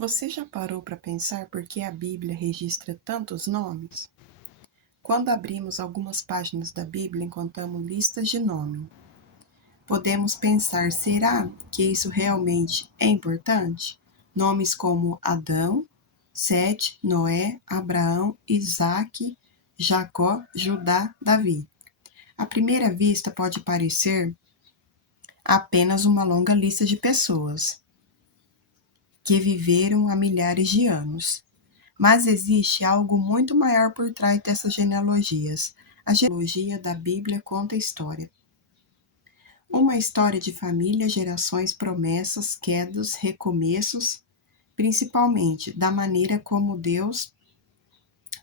Você já parou para pensar por que a Bíblia registra tantos nomes? Quando abrimos algumas páginas da Bíblia, encontramos listas de nomes. Podemos pensar, será que isso realmente é importante? Nomes como Adão, Sete, Noé, Abraão, Isaque, Jacó, Judá, Davi. À primeira vista pode parecer apenas uma longa lista de pessoas que viveram há milhares de anos. Mas existe algo muito maior por trás dessas genealogias. A genealogia da Bíblia conta a história. Uma história de família, gerações, promessas, quedas, recomeços, principalmente da maneira como Deus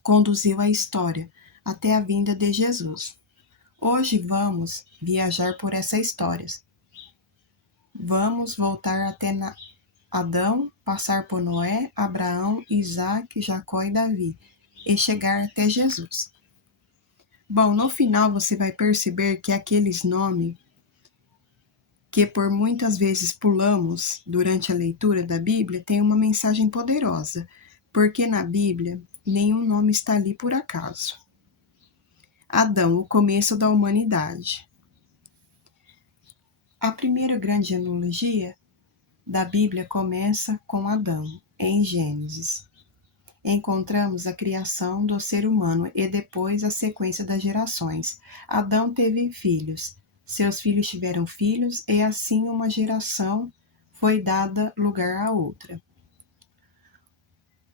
conduziu a história até a vinda de Jesus. Hoje vamos viajar por essas histórias. Vamos voltar até Adão, passar por Noé, Abraão, Isaque, Jacó e Davi, e chegar até Jesus. Bom, no final você vai perceber que aqueles nomes que por muitas vezes pulamos durante a leitura da Bíblia têm uma mensagem poderosa, porque na Bíblia nenhum nome está ali por acaso. Adão, o começo da humanidade. A primeira grande genealogia da Bíblia começa com Adão, em Gênesis. Encontramos a criação do ser humano e depois a sequência das gerações. Adão teve filhos, seus filhos tiveram filhos, e assim uma geração foi dada lugar à outra.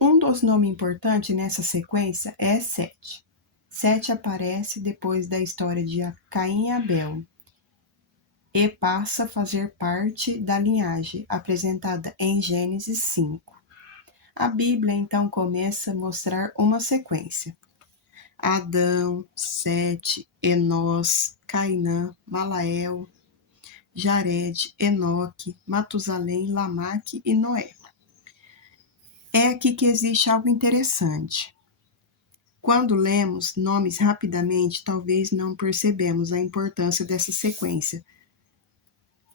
Um dos nomes importantes nessa sequência é Sete. Sete aparece depois da história de Caim e Abel e passa a fazer parte da linhagem apresentada em Gênesis 5. A Bíblia então começa a mostrar uma sequência. Adão, Sete, Enós, Cainã, Malael, Jared, Enoque, Matusalém, Lamaque e Noé. É aqui que existe algo interessante. Quando lemos nomes rapidamente, talvez não percebemos a importância dessa sequência,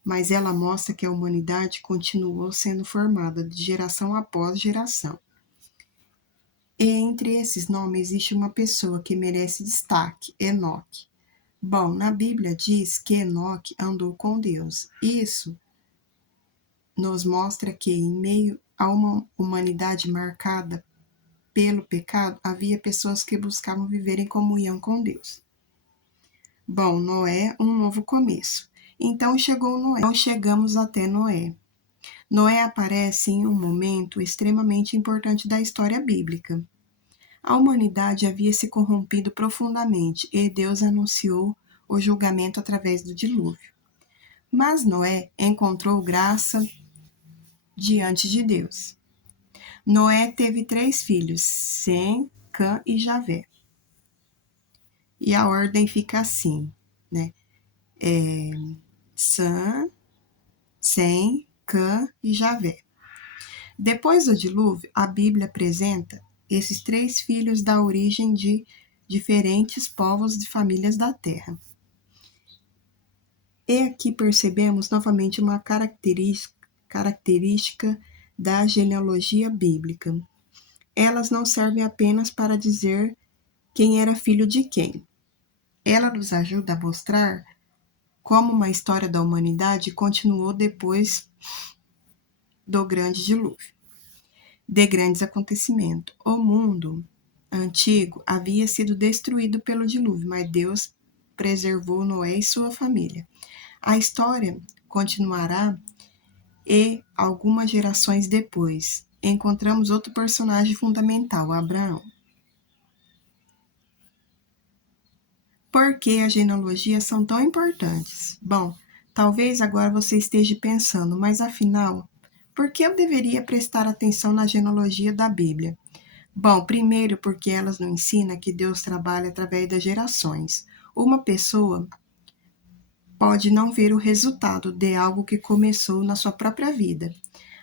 mas ela mostra que a humanidade continuou sendo formada de geração após geração. E entre esses nomes existe uma pessoa que merece destaque, Enoque. Bom, na Bíblia diz que Enoque andou com Deus. Isso nos mostra que, em meio a uma humanidade marcada pelo pecado, havia pessoas que buscavam viver em comunhão com Deus. Bom, Noé, um novo começo. Então chegou Noé. Então chegamos até Noé. Noé aparece em um momento extremamente importante da história bíblica. A humanidade havia se corrompido profundamente e Deus anunciou o julgamento através do dilúvio. Mas Noé encontrou graça diante de Deus. Noé teve 3 filhos, Sem, Cã e Javé. E a ordem fica assim, né? Sam, Sem, Cã e Javé. Depois do dilúvio, a Bíblia apresenta esses 3 filhos da origem de diferentes povos e famílias da terra. E aqui percebemos novamente uma característica da genealogia bíblica. Elas não servem apenas para dizer quem era filho de quem. Ela nos ajuda a mostrar como uma história da humanidade continuou depois do grande dilúvio, de grandes acontecimentos. O mundo antigo havia sido destruído pelo dilúvio, mas Deus preservou Noé e sua família. A história continuará e algumas gerações depois encontramos outro personagem fundamental, Abraão. Por que as genealogias são tão importantes? Bom, talvez agora você esteja pensando, mas afinal, por que eu deveria prestar atenção na genealogia da Bíblia? Bom, primeiro porque elas nos ensinam que Deus trabalha através das gerações. Uma pessoa pode não ver o resultado de algo que começou na sua própria vida.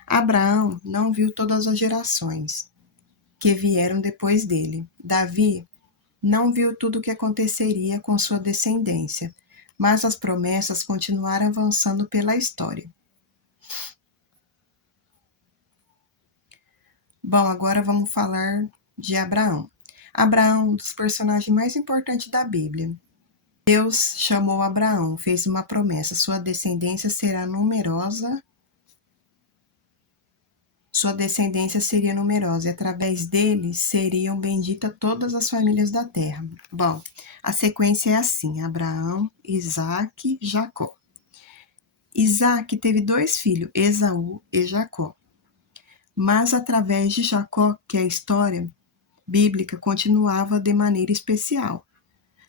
Abraão não viu todas as gerações que vieram depois dele. Davi não viu tudo o que aconteceria com sua descendência, mas as promessas continuaram avançando pela história. Bom, agora vamos falar de Abraão. Abraão é um dos personagens mais importantes da Bíblia. Deus chamou Abraão, fez uma promessa: sua descendência será numerosa. Sua descendência seria numerosa e através dele seriam benditas todas as famílias da terra. Bom, a sequência é assim: Abraão, Isaque, Jacó. Isaque teve 2 filhos, Esaú e Jacó. Mas através de Jacó que a história bíblica continuava de maneira especial.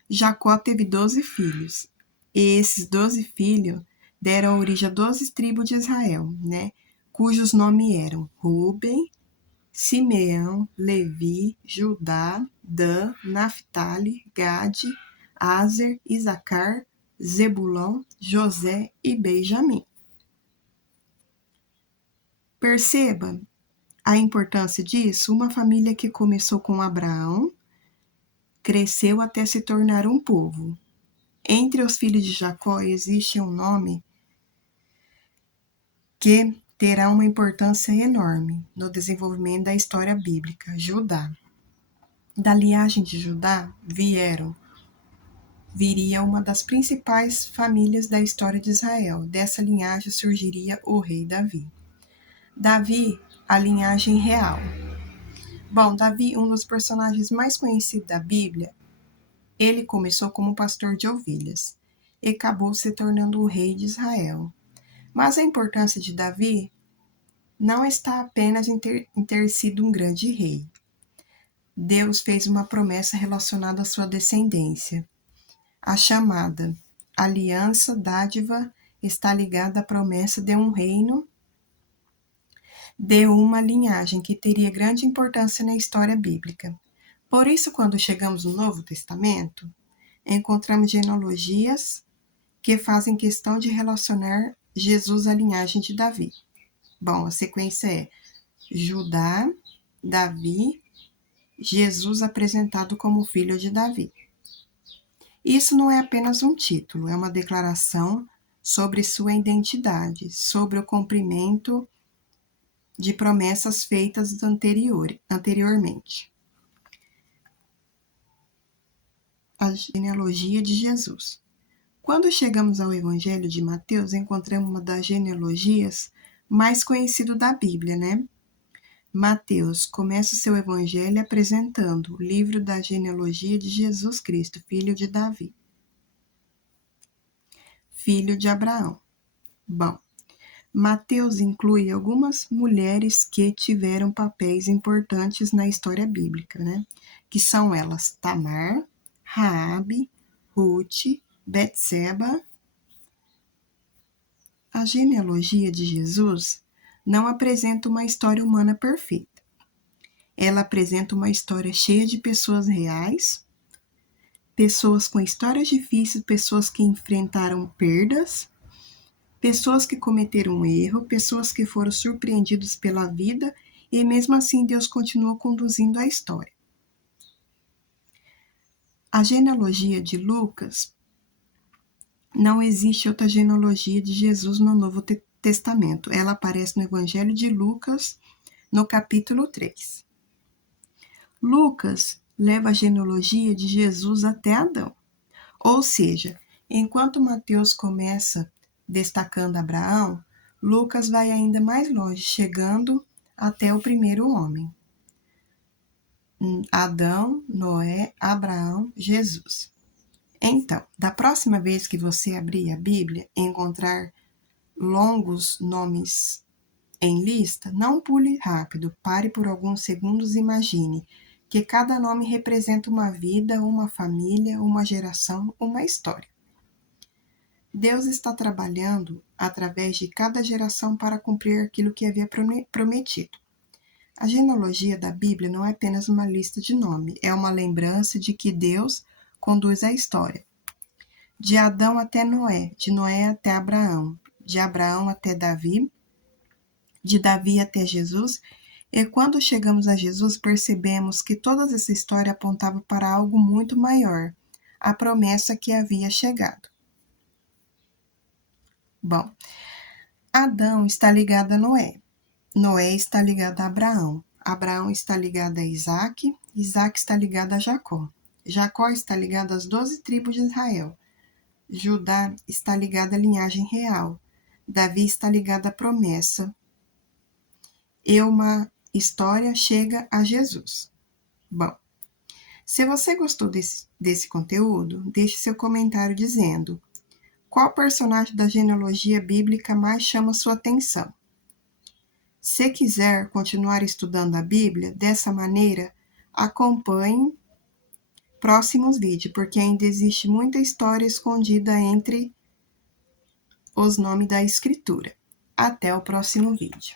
Jacó teve 12 filhos, e esses 12 filhos deram origem a 12 tribos de Israel, né? Cujos nomes eram Ruben, Simeão, Levi, Judá, Dan, Naphtali, Gade, Aser, Isacar, Zebulon, José e Benjamim. Perceba a importância disso. Uma família que começou com Abraão cresceu até se tornar um povo. Entre os filhos de Jacó existe um nome que terá uma importância enorme no desenvolvimento da história bíblica: Judá. Da linhagem de Judá viria uma das principais famílias da história de Israel. Dessa linhagem surgiria o rei Davi. Davi, a linhagem real. Bom, Davi, um dos personagens mais conhecidos da Bíblia, ele começou como pastor de ovelhas e acabou se tornando o rei de Israel. Mas a importância de Davi não está apenas em ter sido um grande rei. Deus fez uma promessa relacionada à sua descendência. A chamada aliança dádiva está ligada à promessa de um reino, de uma linhagem que teria grande importância na história bíblica. Por isso, quando chegamos no Novo Testamento, encontramos genealogias que fazem questão de relacionar Jesus à linhagem de Davi. Bom, a sequência é Judá, Davi, Jesus apresentado como filho de Davi. Isso não é apenas um título, é uma declaração sobre sua identidade, sobre o cumprimento de promessas feitas anteriormente. A genealogia de Jesus. Quando chegamos ao Evangelho de Mateus, encontramos uma das genealogias mais conhecidas da Bíblia, né? Mateus começa o seu evangelho apresentando o livro da genealogia de Jesus Cristo, filho de Davi, filho de Abraão. Bom, Mateus inclui algumas mulheres que tiveram papéis importantes na história bíblica, né? Que são elas Tamar, Raabe, Ruth, Betseba. A genealogia de Jesus não apresenta uma história humana perfeita. Ela apresenta uma história cheia de pessoas reais, pessoas com histórias difíceis, pessoas que enfrentaram perdas, pessoas que cometeram um erro, pessoas que foram surpreendidas pela vida e mesmo assim Deus continua conduzindo a história. A genealogia de Lucas, não existe outra genealogia de Jesus no Novo Testamento. Ela aparece no Evangelho de Lucas, no capítulo 3. Lucas leva a genealogia de Jesus até Adão. Ou seja, enquanto Mateus começa destacando Abraão, Lucas vai ainda mais longe, chegando até o primeiro homem. Adão, Noé, Abraão, Jesus. Então, da próxima vez que você abrir a Bíblia e encontrar longos nomes em lista, não pule rápido, pare por alguns segundos e imagine que cada nome representa uma vida, uma família, uma geração, uma história. Deus está trabalhando através de cada geração para cumprir aquilo que havia prometido. A genealogia da Bíblia não é apenas uma lista de nomes, é uma lembrança de que Deus conduz a história. De Adão até Noé, de Noé até Abraão, de Abraão até Davi, de Davi até Jesus, e quando chegamos a Jesus, percebemos que toda essa história apontava para algo muito maior, a promessa que havia chegado. Bom, Adão está ligado a Noé. Noé está ligado a Abraão. Abraão está ligado a Isaac, Isaac está ligado a Jacó. Jacó está ligado às 12 tribos de Israel. Judá está ligado à linhagem real. Davi está ligado à promessa. E uma história chega a Jesus. Bom, se você gostou desse conteúdo, deixe seu comentário dizendo qual personagem da genealogia bíblica mais chama sua atenção. Se quiser continuar estudando a Bíblia dessa maneira, acompanhe próximos vídeos, porque ainda existe muita história escondida entre os nomes da Escritura. Até o próximo vídeo.